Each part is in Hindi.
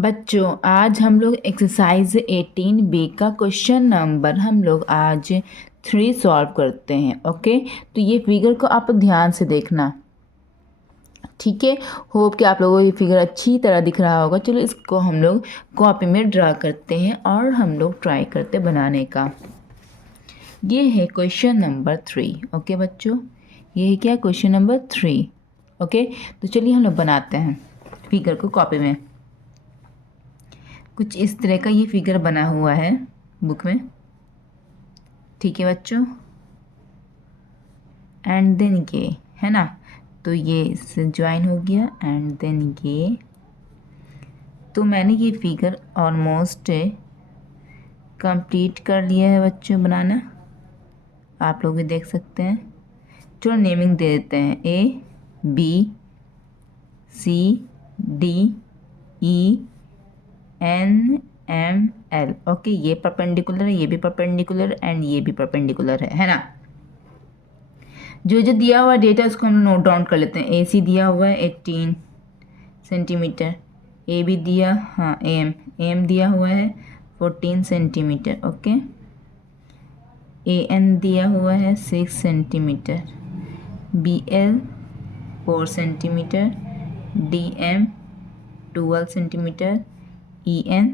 बच्चों आज हम लोग एक्सरसाइज 18B का क्वेश्चन नंबर हम लोग आज 3 सॉल्व करते हैं। ओके, तो ये फिगर को आप ध्यान से देखना, ठीक है। होप कि आप लोगों को ये फिगर अच्छी तरह दिख रहा होगा। चलो इसको हम लोग कॉपी में ड्रा करते हैं और हम लोग ट्राई करते बनाने का। ये है क्वेश्चन नंबर 3। ओके बच्चों, ये है क्या, क्वेश्चन नंबर 3। ओके, तो चलिए हम लोग बनाते हैं फिगर को कॉपी में। कुछ इस तरह का ये फिगर बना हुआ है बुक में, ठीक है बच्चों। एंड देन ये है ना, तो ये इससे ज्वाइन हो गया एंड देन ये। तो मैंने ये फिगर ऑलमोस्ट कंप्लीट कर लिया है बच्चों बनाना, आप लोग भी देख सकते हैं। चलो नेमिंग दे देते हैं, A B C D E N M L। Okay, ये परपेंडिकुलर है, ये भी परपेंडिकुलर एंड ये भी परपेंडिकुलर है ना। जो जो दिया हुआ डेटा उसको हम नोट डाउन कर लेते हैं। AC दिया हुआ है 18 सेंटीमीटर, A भी दिया, हाँ AM दिया हुआ है 14 सेंटीमीटर। ओके, AN दिया हुआ है 6 centimetre, BL 4 centimetre, DM 12 centimetre, EN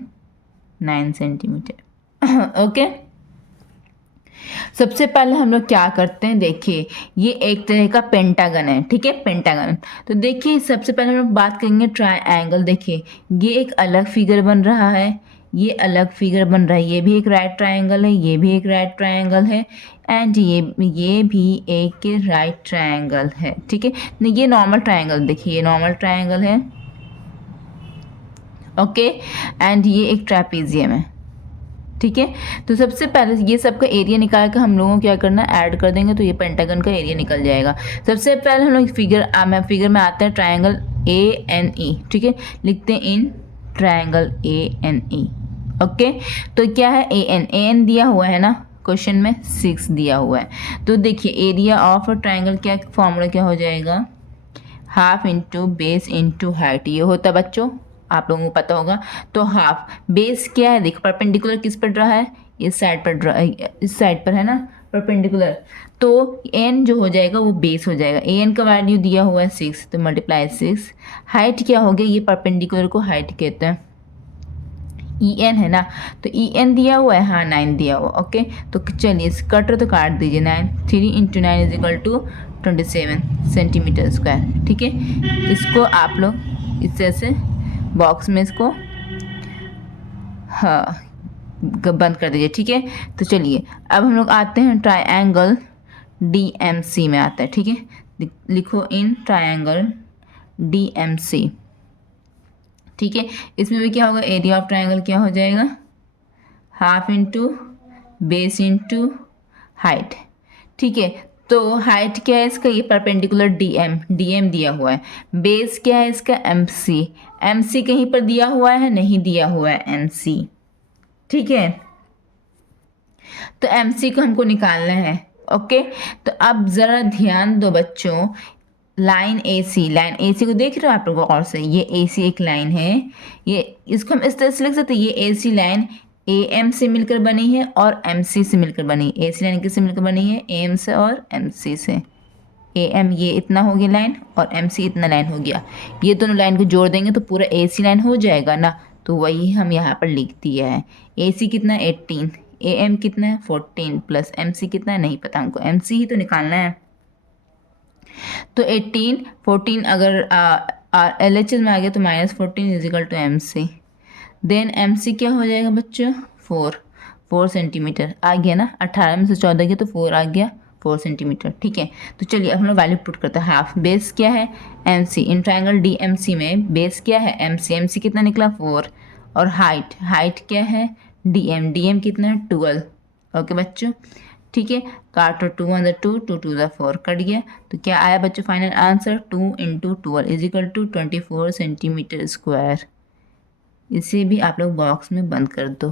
9 centimetre. Okay, सबसे पहले हम लोग क्या करते हैं, देखिए ये एक तरह का पेंटागन है, ठीक है, पेंटागन। तो देखिए सबसे पहले हम लोग बात करेंगे ट्रायंगल। देखिए ये एक अलग फिगर बन रहा है, ये अलग फिगर बन रहा है, ये भी एक राइट ट्रायंगल है, ये भी एक राइट ट्रायंगल है एंड ये भी एक राइट ट्रायंगल है, ठीक है। ये नॉर्मल ट्रायंगल, देखिए ये नॉर्मल ट्रायंगल है। ओके, एंड ये एक ट्रेपेजियम है, ठीक है। तो सबसे पहले ये सब का एरिया निकाल कर हम लोगों को क्या करना है, ऐड कर देंगे तो ये पेंटागन का एरिया निकल जाएगा। सबसे पहले हम लोग फिगर में आते हैं ट्रायंगल ANE, ठीक है। लिखते हैं इन ट्रायंगल ANE। ओके, तो क्या है AN दिया हुआ है ना क्वेश्चन में, 6 दिया हुआ है। तो देखिए एरिया ऑफ ट्रायंगल क्या फॉर्मूला क्या हो जाएगा, half into base into height, ये होता है बच्चों, आप लोगों को पता होगा। तो हाफ बेस क्या है, देखो परपेंडिकुलर किस पर रहा है, इस साइड पर, इस साइड पर है ना परपेंडिकुलर। तो एन जो हो जाएगा वो बेस हो जाएगा। एन का वैल्यू दिया हुआ है 6, तो मल्टीप्लाई 6। हाइट क्या हो गया, ये परपेंडिकुलर को हाइट कहते हैं, EN है ना, तो EN दिया हुआ है, हाँ 9 दिया हुआ। ओके, तो चलिए कटर तो काट दीजिए, 9 3 into 9 is equal to 27 centimetre square, ठीक है। इसको आप लोग इस तरह से बॉक्स में इसको हाँ बंद कर दीजिए, ठीक है। तो चलिए अब हम लोग आते हैं ट्रायंगल DMC में आते हैं, ठीक है। लिखो इन ट्रायंगल DMC, ठीक है। इसमें भी क्या होगा, एरिया ऑफ ट्रायंगल क्या हो जाएगा, half into base into height, ठीक है। तो हाइट क्या है इसका, ये परपेंडिकुलर DM दिया हुआ है। बेस क्या है इसका, MC कहीं पर दिया हुआ है, नहीं दिया हुआ है MC, ठीक है। तो MC को हमको निकालना है। ओके, तो अब ज़रा ध्यान दो बच्चों, लाइन AC को देख रहे हो आप लोग और से, ये AC एक लाइन है, ये इसको हम इस तरह से लिख सकते हैं, ये AC लाइन AM से मिलकर बनी है और MC से मिलकर बनी है। AC लाइन किससे मिलकर बनी है, AM से और MC से। AM ये इतना हो गया लाइन और MC इतना लाइन हो गया, ये दोनों लाइन को जोड़ देंगे तो पूरा AC लाइन हो जाएगा ना। तो वही हम यहाँ पर लिख दिया है। AC कितना है 18, AM कितना है 14 प्लस MC कितना है नहीं पता हमको, MC ही तो निकालना है। तो 18 14 अगर LHS में आ गया तो -14 is equal to MC। Then MC क्या हो जाएगा बच्चों, 4 सेंटीमीटर आ गया ना, 18 में से 14 गया तो 4 आ गया, 4 सेंटीमीटर, ठीक है। तो चलिए अब हम लोग वैल्यू पुट करते हैं। हाफ बेस क्या है MC, इन ट्रायंगल DMC में बेस क्या है MC कितना निकला 4, और हाइट क्या है DM कितना है 12। ओके बच्चों, ठीक है। काटो 2 1 2 2 2 4 कट गया, तो क्या आया बच्चों final answer, 2 into 12 is equal to 24 centimetre square. इसे भी आप लोग बॉक्स में बंद कर दो।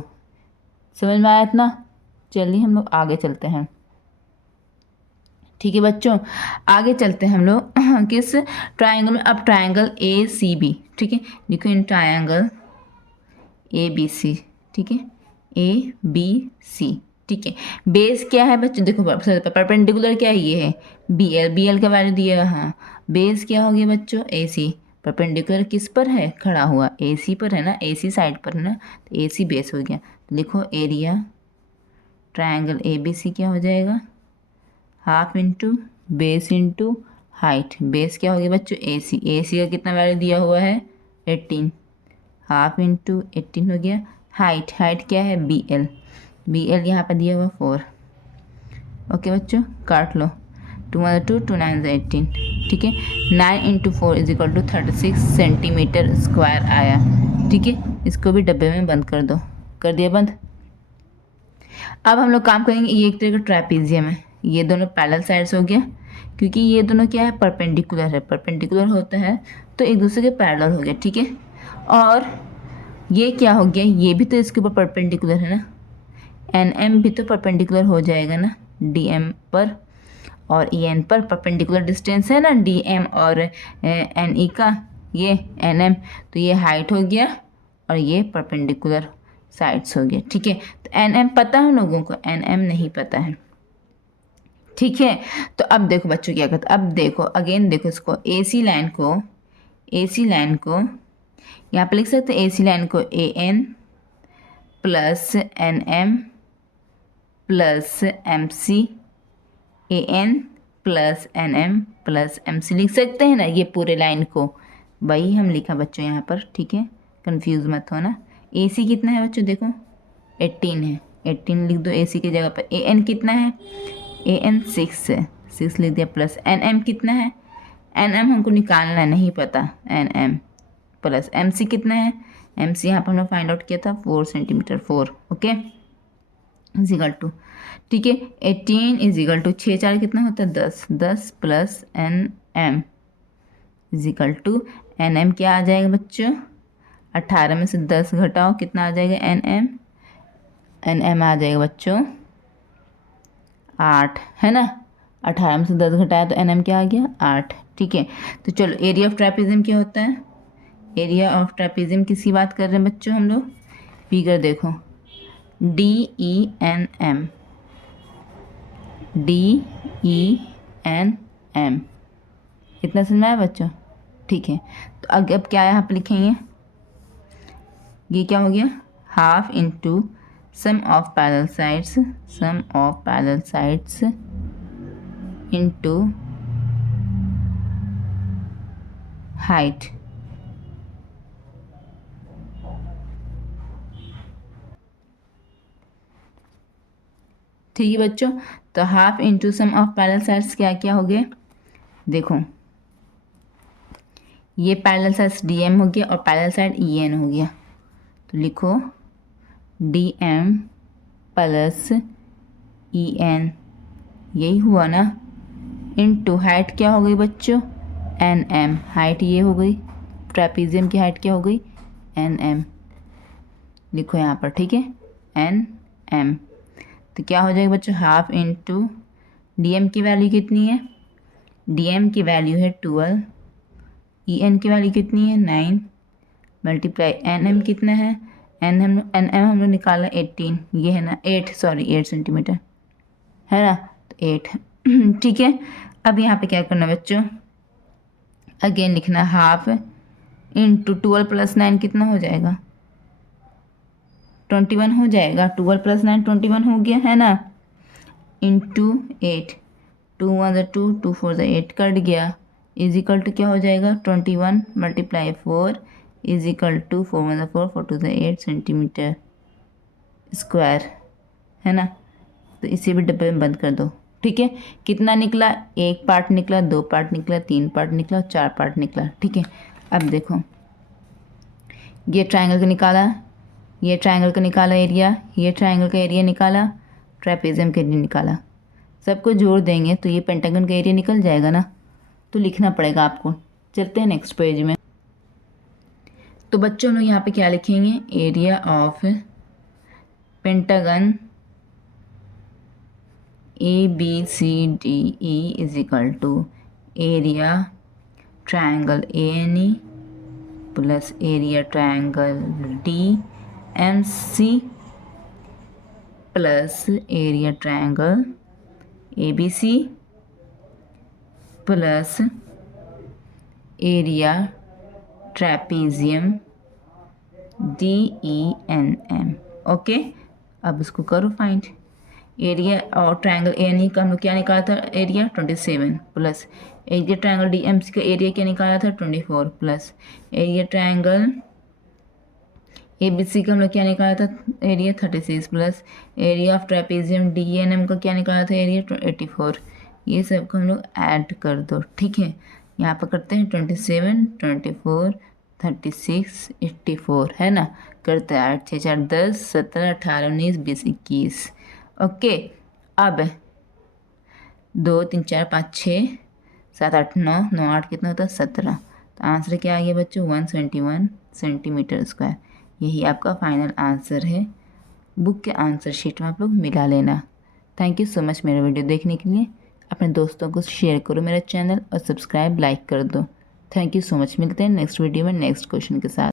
समझ में आया इतना, चलिए हम लोग आगे चलते हैं, ठीक है बच्चों। आगे चलते हैं हम लोग किस ट्रायंगल में, अब ट्रायंगल ACB, ठीक है। देखो इन ट्रायंगल ABC, ठीक है, ABC, ठीक है। बेस क्या है बच्चों, देखो परपेंडिकुलर क्या है, ये है BL का वैल्यू दिया है, हाँ। बेस क्या हो गया बच्चों, AC। परपेंडिकुलर किस पर है, खड़ा हुआ AC पर है ना, AC साइड पर है ना, तो AC बेस हो गया। तो लिखो एरिया ट्रायंगल ABC क्या हो जाएगा, half into base into height. Base क्या हो गया बच्चों, AC का कितना वैल्यू दिया हुआ है 18, हाफ इंटू 18 हो गया। हाइट क्या है BL यहाँ पर दिया हुआ 4। ओके बच्चों, काट लो, 2 2 2 9 18, ठीक है। 9 into 4 is equal to 36 centimetre square आया, ठीक है। इसको भी डब्बे में बंद कर दो, कर दिया बंद। अब हम लोग काम करेंगे, ये एक तरह का ट्रैपीजियम है, ये दोनों पैरेलल साइड्स हो गया, क्योंकि ये दोनों क्या है, परपेंडिकुलर है। परपेंडिकुलर होता है तो एक दूसरे के पैरेलल हो गया, ठीक है। और ये क्या हो गया, ये भी तो इसके ऊपर परपेंडिकुलर है ना, NM भी तो परपेंडिकुलर हो जाएगा ना DM पर, और EN पर परपेंडिकुलर डिस्टेंस है ना DM और NE का, ये NM, तो ये हाइट हो गया और ये परपेंडिकुलर साइड्स हो गया, ठीक है। तो NM पता है लोगों को, NM नहीं पता है, ठीक है। तो अब देखो बच्चों क्या करते, अब देखो अगेन, देखो इसको AC लाइन को यहाँ पे लिख सकते हैं, AC लाइन को AN plus NM plus MC, AN plus NM plus MC लिख सकते हैं ना, ये पूरे लाइन को वही हम लिखा बच्चों यहाँ पर, ठीक है, कंफ्यूज मत होना। AC कितना है बच्चों, देखो 18 है, 18 लिख दो AC की जगह पर। AN कितना है, AN 6 है, 6 लिख दिया, प्लस NM कितना है, NM हमको निकालना नहीं पता, NM प्लस MC कितना है, MC यहाँ पर हमने फाइंड आउट किया था 4 सेंटीमीटर, 4, ओके, इजिकल टू, ठीक है। 18 इजिकल टू 6 4 कितना होता है 10, 10 plus NM is equal to NM क्या आ जाएगा बच्चों, 18 में से 10 घटाओ कितना आ जाएगा NM आ जाएगा बच्चों 8, है ना। 18 में से 10 घटाया तो NM क्या आ गया 8, ठीक है। तो चलो एरिया ऑफ ट्रैपेजियम क्या होता है, एरिया ऑफ ट्रैपेजियम किसकी बात कर रहे हैं बच्चों हम लोग, फिगर देखो DENM, DENM, इतना समझ में आया बच्चों, ठीक है। तो अब क्या यहाँ पे लिखेंगे, ये क्या हो गया, half into sum of parallel sides into height, ठीक है बच्चों। तो half into sum of parallel sides क्या क्या हो गए, देखो ये पैरेलल साइड्स DM हो गया और पैरेलल साइड EN हो गया, तो लिखो DM प्लस EN, यही हुआ ना, इनटू हाइट क्या हो गई बच्चों NM, हाइट ये हो गई, ट्रैपेजियम की हाइट क्या हो गई NM, लिखो यहाँ पर, ठीक है, NM। तो क्या हो जाएगा बच्चों, हाफ इंटू DM की वैल्यू कितनी है, DM की वैल्यू है 12, EN की वैल्यू कितनी है 9, मल्टीप्लाई NM कितना है, NM हम लोग निकाला 18, ये है ना 8 सेंटीमीटर, है ना, तो 8 ठीक है। अब यहाँ पे क्या करना बच्चों, अगेन लिखना हाफ इंटू 12 प्लस 9 कितना हो जाएगा 21 हो जाएगा, 12 प्लस 9 21 हो गया, है ना, इंटू 8, 2 1 2 2 4 8 कट गया, इजिकल टू क्या हो जाएगा 21 multiply 4 is equal to 4 1 4 4 2 8 centimetre square, है ना। तो इसे भी डब्बे में बंद कर दो, ठीक है। कितना निकला, 1 पार्ट निकला, 2 पार्ट निकला, 3 पार्ट निकला और 4 पार्ट निकला, ठीक है। अब देखो ये ट्रायंगल का निकाला, ये ट्रायंगल का निकाला एरिया, ये ट्रायंगल का एरिया निकाला, ट्रैपेजियम का एरिया निकाला, सबको जोड़ देंगे तो ये पेंटागन का एरिया निकल जाएगा ना, तो लिखना पड़ेगा आपको। चलते हैं नेक्स्ट पेज में। तो बच्चों लोग यहाँ पे क्या लिखेंगे, area of pentagon ABCDE is equal to area triangle ANE plus area triangle DENE DMC plus area triangle ABC plus area trapezium DENM। Okay, अब इसको करो फाइंड। एरिया और ट्रायंगल ANE का हम लोग क्या निकाला था, area 27 plus area triangle DMC का एरिया क्या निकाला था 24 प्लस एरिया ट्रायंगल ABC का हम लोग क्या निकाला था area 36 plus area of trapezium DENM का क्या निकाला था एरिया 84। ये सब को हम लोग ऐड कर दो, ठीक है। यहाँ पर करते हैं 27, 24, 36, 84 है ना, करते हैं 8 6 4 10 17 18 19 20 21। ओके, अब 2 3 4 5 6 7 8 9 9 8 कितना होता है 17। तो आंसर क्या आ गया बच्चों 171 सेंटीमीटर स्क्वायर। यही आपका फाइनल आंसर है। बुक के आंसर शीट में आप लोग मिला लेना। थैंक यू सो मच मेरा वीडियो देखने के लिए। अपने दोस्तों को शेयर करो मेरा चैनल और सब्सक्राइब लाइक कर दो। Thank you so much. मिलते हैं नेक्स्ट वीडियो में नेक्स्ट क्वेश्चन के साथ।